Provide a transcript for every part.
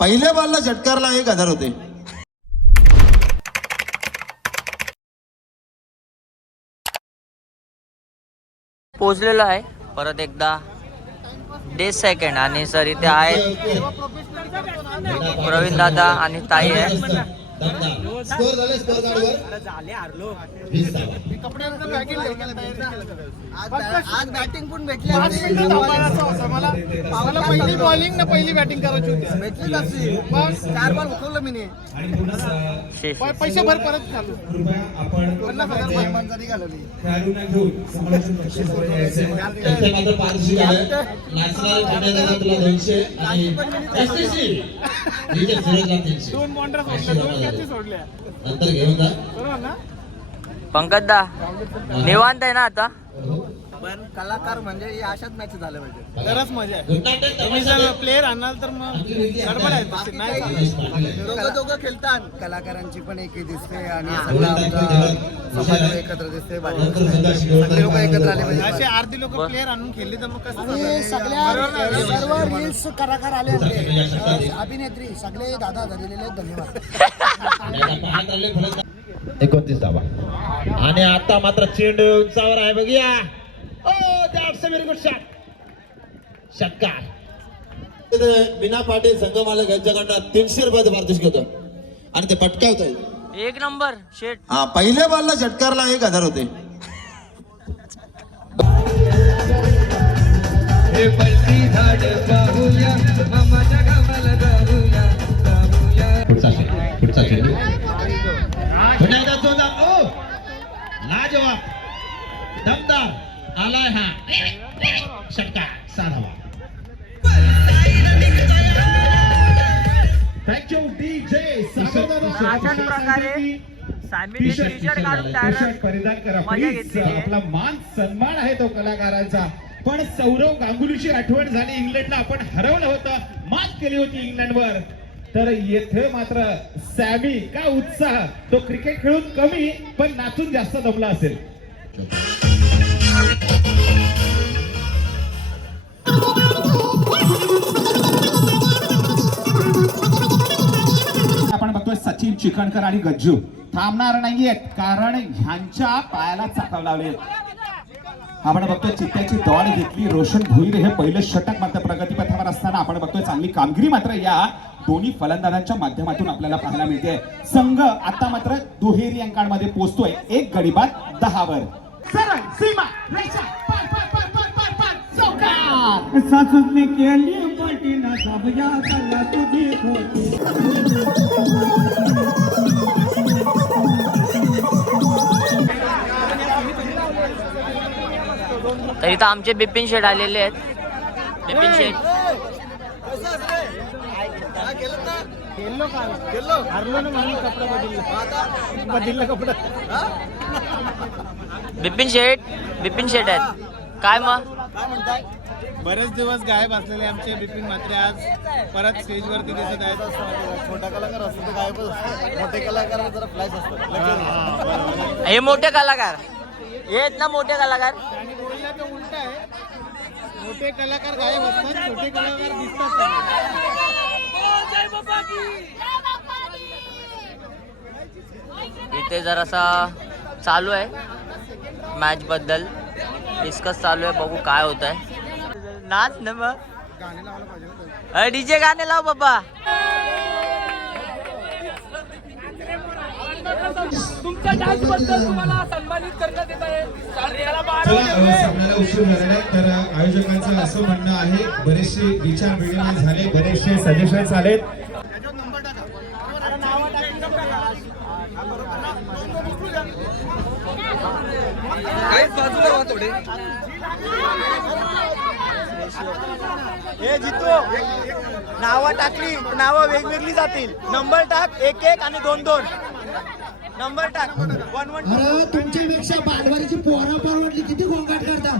पहिल्या बॉलला षटकारला 1000 होते. पोहोचलेलो आहे परत एकदा 10 सेकंड आणि सर इथे आहेत प्रवीण दादा आणि ताई आहे. स्कोर झाले स्कोर कार्डवर आज बॅटिंग पण भेटली. मला पहिली बॉलिंग ना पहिली बॅटिंग करायची होती. भेटली तशी 4 बॉल उचललं मी. पैसे भर परत चालू 50,000 मंजरी घालवली. दोन बॉन्डर सोडल्या. पंकज दा निवांत आहे ना आता. पण कलाकार म्हणजे अशाच मॅच झाल्या पाहिजे तरच मजा आहे. प्लेअर आणाल तर मग गडबड आहे. दोघं खेळतात. कलाकारांची पण एकी दिसते आणि समाज एकत्र दिसते. सगळे लोक एकत्र आले पाहिजे. असे अर्धी लोक प्लेअर आणून खेळले तर मग कसं सर्व रील्स कलाकार आले. अभिनेत्री सगळे दादा धरलेले. धन्यवाद. 29 धावा आणि आता मात्र चेंडू उंचावर आहे. बघूया. That's a very good shot. षटकार. बिना पाटील संघ मालक यांच्याकडनं 300 रुपयाचं पारितोषिक होतं आणि ते पटकावत आहे. एक नंबर शेट. हा पहिल्या बॉलला षटकारला 1000 होते. पुढचा चेंडू पुन्हा एकदा जोरदार. लाजवाब दमदार आलाय हा षटकार. 6 धावा. Thank you DJ. अशाच प्रकारे सामीने टी-शर्ट काढून डायरेक्ट परिधान करा मजा प्लीज. घेतली. आपला मान सन्मान आहे तो कलाकारांचा. पण सौरव गांगुलीची आठवण झाली. इंग्लंडला आपण हरवलं होतं, मात केली होती इंग्लंडवर. तर येथे मात्र सॅमी का उत्साह. तो क्रिकेट खेळून कमी पण नाचून जास्त दमला असेल. आपण बघतोय सचिन चिकणकर आणि गज्जू थांबणार नाहीयेत कारण ह्यांच्या पायाला चाकव लावले. आपण बघतोय चित्त्याची दौड घेतली. रोशन भोईर हे पहिलं षटक मात्र प्रगतीपथावर असताना आपण बघतोय चांगली कामगिरी मात्र या दोन्ही फलंदाजांच्या माध्यमातून आपल्याला पाहायला मिळते. संघ आता मात्र दुहेरी अंकांमध्ये पोहोचतोय. एक गडी बाद 10 वर. सरळ सीमा रेषा पार पार पार पार पार पार चौकार. सासूने केली पाटी ना साबया कला तुझी खोटी. तर इथं आमचे बिपिन शेठ आलेले आहेत. बिपिन शेठ बिपिन शेठ आहेत. काय मग बरेच दिवस गायब असलेले आमचे बिपिन मात्र आज परत स्टेजवरती दिसत आहेत. छोटा कलाकार असतो तो गायबच असतो. मोठे कलाकार जरा फ्लॅश असतात. हे मोठे कलाकार हे आहेत ना. मोठे कलाकार आणि बोलला तो उलट आहे. मोठे कलाकार गायब असतात, छोटे कलाकार दिसतात. इथे जरासा चालू आहे मॅच बद्दल डिस्कस चालू आहे. बघू काय होत आहे. नाच ना मग. गाणे लावायला पाहिजे. डीजे गाणे लाव बाबा. तुमच्या डान्स बद्दल तुम्हाला सन्मानित करण्यात येत आहे. सामन्याला उशीर झालेला तर आयोजकांचं असं म्हणणं आहे. बरेचसे विचार विनिमय झाले, बरेचसे सजेशन्स आलेत. हे जितो नावं टाकली, नावं वेगवेगळी जातील. नंबर टाक 1-1 आणि 2-2 नंबर टाक. 1-1. अरे तुमच्यापेक्षा बालवारीची पोरं परवडली किती गोंगाट करता.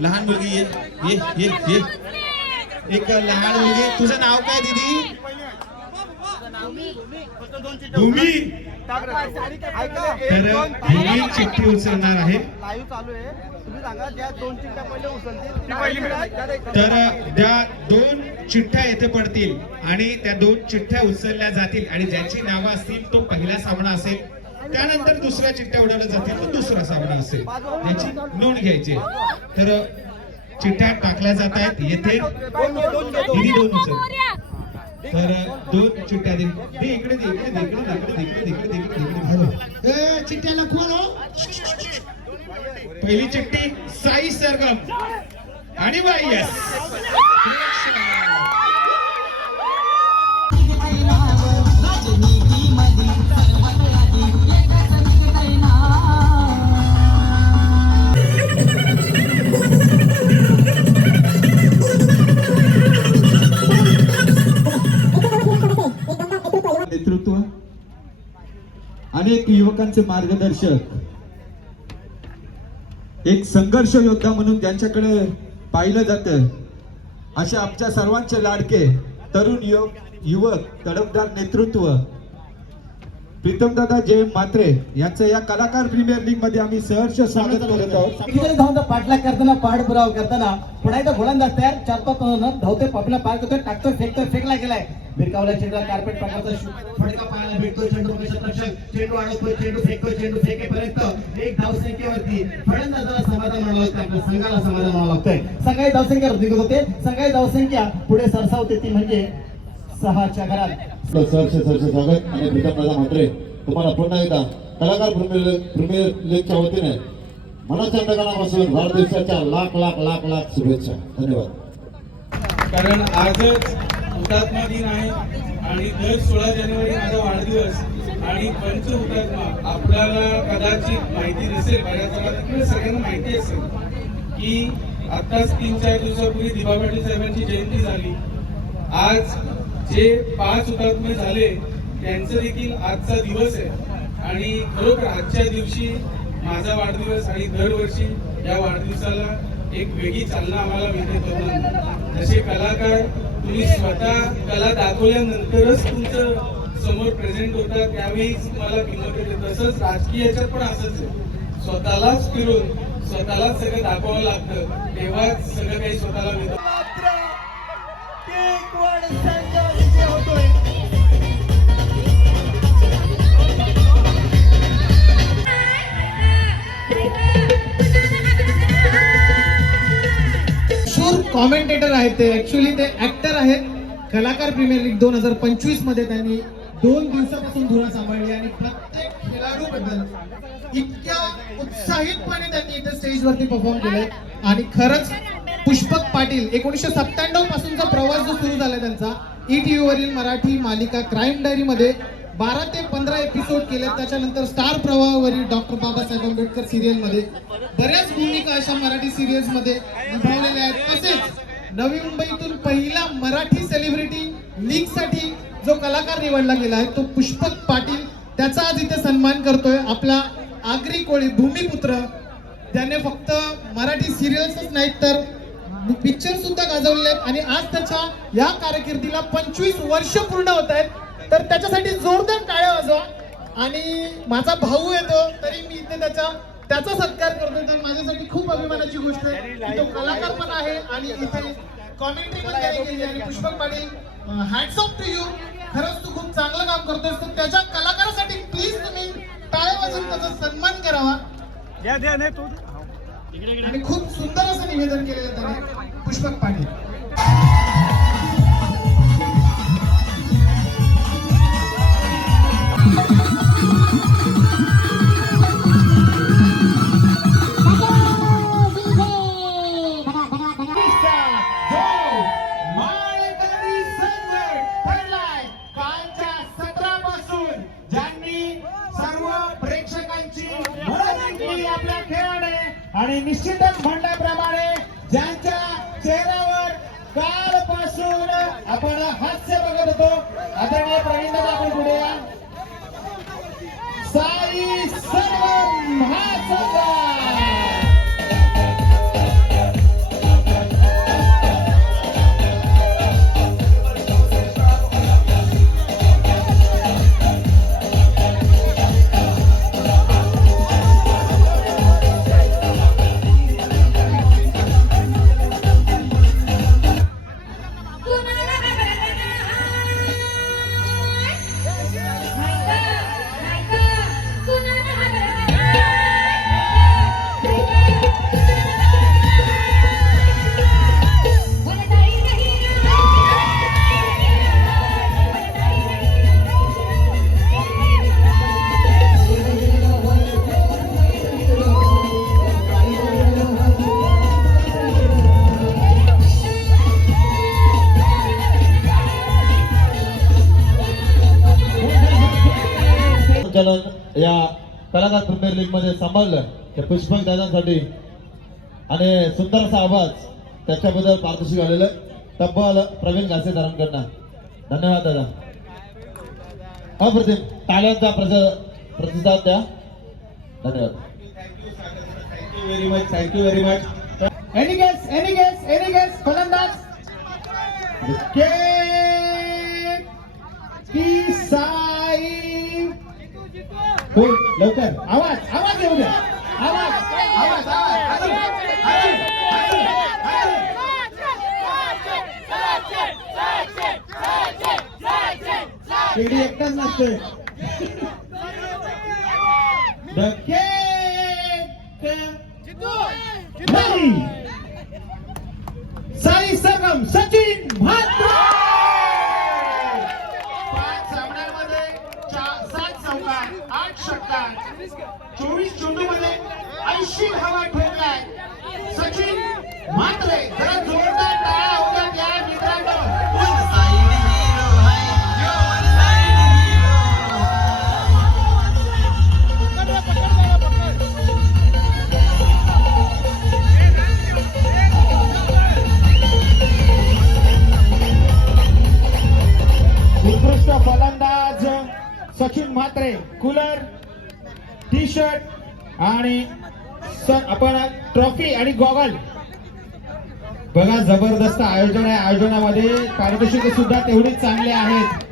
लहान मुलगी ये एक लहान मुलगी. तुझं नाव काय दीदी? भूमी. तर भूमी चिठ्ठी उचलणार आहे. लाईव्ह चालू आहे. तुम्ही सांगा ज्या 2 चिठ्ठ्या पहिले उचलतील तर त्या 2 चिठ्ठ्या येथे पडतील आणि त्या 2 चिठ्ठ्या उचलल्या जातील आणि ज्यांची नावं असतील तो पहिला सामना असेल. त्यानंतर दुसऱ्या चिठ्ठ्या उडवल्या जातील तो दुसरा सामना असेल. याची नोंद घ्यायची. तर चिठ्ठ्या टाकल्या जात आहेत येथे. दिदी 2 उचल. तर 2 चिठ्ठ्या दे इकडे दे इकडे दे इकडे दे इकडे दे इकडे दे इकडे दे इकडे दे. चिठ्ठ्याला खोल हो. पहिली चिठ्ठी साई सरगम आणि बाई यस. नेतृत्व अनेक युवकांचे मार्गदर्शक, एक संघर्ष योद्धा म्हणून ज्यांच्याकडे पाहिलं जातं अशा आमच्या सर्वांचे लाडके तरुण युवक तडफदार नेतृत्व प्रीतमदादा जय म्हात्रे यांचं या कलाकार प्रीमियर लीग मध्ये आम्ही सहर्ष स्वागत करत आहोत. धावता पाठलाग करताना पाठपुरावा करताना पुन्हा एकदा गोलंदाज तयार 4-5 धावते पापला पार करतोय टाकतोय फेकतोय फेकला गेलाय भिरकावला चेंडू कार्पेट प्रकारचा फटका पाहायला भेटतोय. चेंडू क्षेत्ररक्षक चेंडू अडवतोय चेंडू फेकतोय चेंडू फेकेपर्यंत 1 धावसंख्येवरती फलंदाजाला समाधान मानावं लागतं आपल्या संघाला समाधान मानावं लागतंय. संघाची धावसंख्या वृद्धी होते. संघाची धावसंख्या पुढे सरसावते ती म्हणजे 6च्या घरात. सहर्ष स्वागत आणि प्रीतमदादा म्हात्रे तुम्हाला पुन्हा एकदा कलाकार प्रीमियर लीगच्या वतीने मनाच्या अंतकरणापासून वाढदिवसाच्या लाख लाख लाख लाख शुभेच्छा. धन्यवाद. कारण आजच हुतात्मा दिन आहे आणि दर 16 जानेवारी माझा वाढदिवस आणि पंच हुतात्मा आपल्याला कदाचित माहिती नसेल, बऱ्याच सगळ्यांना माहिती असेल की आताच 3-4 दिवसापूर्वी दिबा पाटील साहेबांची जयंती झाली. आज जे 5 हुतात्मे झाले त्यांचा देखील आजचा दिवस आहे आणि खरोखर आजच्या दिवशी माझा वाढदिवस आणि दरवर्षी या वाढदिवसाला एक वेगळी चालना आम्हाला मिळते. तरुणांना जसे कलाकार तुम्ही स्वतः कला दाखवल्यानंतरच तुमचं समोर प्रेझेंट होतात त्यावेळी तुम्हाला किंमत येते. तसंच राजकीयाच्यात पण असंच आहे. स्वतःलाच फिरून स्वतःलाच सगळं दाखवावं लागतं तेव्हाच सगळं काही स्वतःला मिळतं. कॉमेंटेटर आहेत ते ऍक्च्युली ते ऍक्टर आहेत. कलाकार प्रीमियर लीग 2025 मध्ये त्यांनी 2 दिवसापासून धुरा सांभाळली आणि प्रत्येक खेळाडू बद्दल इतक्या उत्साहितपणे त्यांनी इथे स्टेजवरती परफॉर्म केलंय. आणि खरंच पुष्पक पाटील 1997 पासूनचा प्रवास जो सुरू झाला त्यांचा ETV वरील मराठी मालिका क्राईम डायरी मध्ये 12 ते 15 एपिसोड केले. त्याच्यानंतर स्टार प्रवाहावरील डॉक्टर बाबासाहेब आंबेडकर सिरियल मध्ये बऱ्याच भूमिका अशा मराठी सिरियल्स मध्ये निभावलेल्या आहेत. तसेच नवी मुंबईतून पहिला मराठी सेलिब्रिटी लीग साठी जो कलाकार निवडला गेला आहे तो पुष्पक पाटील. त्याचा आज इथे सन्मान करतोय आपला आगरी कोळी भूमिपुत्र. त्याने फक्त मराठी सिरियल्सच नाहीत तर पिक्चर सुद्धा गाजवले आहेत आणि आज त्याच्या या कारकिर्दीला 25 वर्ष पूर्ण होत आहेत. तर त्याच्यासाठी जोरदार टाळ्या वाजवा. आणि माझा भाऊ येतो तरी मी इथे त्याचा सत्कार करतो. तर माझ्यासाठी खूप अभिमानाची गोष्ट आहे की तो कलाकार पण आहे आणि इथे कॉमेंट्री पण त्याने केली. आणि Pushpak Patil hats off to you. खरंच तू खूप चांगलं काम करतोस. तर त्याच्या कलाकारासाठी प्लीज तुम्ही टाळ्या वाजवून त्याचा सन्मान करावा. आणि खूप सुंदर असं निवेदन केलेलं त्याने पुष्पक पाटील. आणि निश्चितच म्हणल्याप्रमाणे ज्यांच्या चेहऱ्यावर कालपासून आपण हास्य बघत होतो आदरणीय प्रवीण दादा आपण पुढे या. साई सर्वम हा या कलाकार प्रीमियर लीग मध्ये सांभाळलं त्या पुष्पक दादांसाठी आणि सुंदर असा आवाज त्याच्याबद्दल पारितोषिक आलेलं तब्बल प्रवीण घासेकरांकडनं. धन्यवाद दादा. अप्रतिम टाळ्यांचा प्रतिसाद द्या. धन्यवाद. Thank you very much, thank you very much. Any guess फलंदाज की साई लवकर आवाज येऊ द्या. आवाज केडी एकटाच नसतोय. साई सरगम सचिन म्हात्रे. 5 सामन्यांमध्ये 7 चौकार 8 षटकार 24 चेंडूमध्ये 80 धावा ठोकलाय सचिन म्हात्रे. जरा जोरदार टाळ्या होत्या त्या मित्रांनो. उत्कृष्ट फलंदाज Sachin Mhatre. Cooler, T shirt आणि आपण ट्रॉफी आणि गॉगल. बघा जबरदस्त आयोजन आहे. आयोजनामध्ये पारितोषिक सुद्धा तेवढीच चांगले आहेत.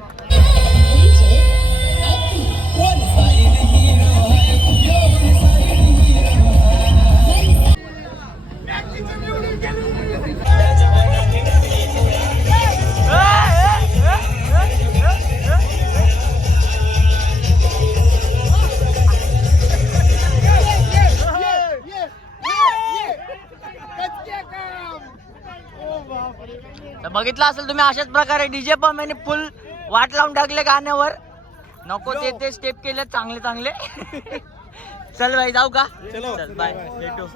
तर बघितलं असेल तुम्ही अशाच प्रकारे डीजे पण आणि फुल वाट लावून टाकले गाण्यावर. नको ते स्टेप केले चांगले. चल भाई जाऊ का. चल बाय भेटू.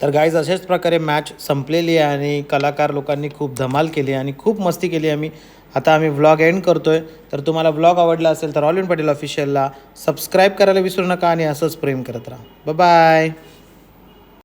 तर गाईज अशाच प्रकारे मॅच संपलेली आहे आणि कलाकार लोकांनी खूप धमाल केली आणि खूप मस्ती केली आम्ही. आता आम्ही व्लॉग एंड करतोय. तर तुम्हाला व्लॉग आवडला असेल तर ऑलिन पाटील ऑफिशियलला सबस्क्राईब करायला विसरू नका आणि असंच प्रेम करत राहा. बाय.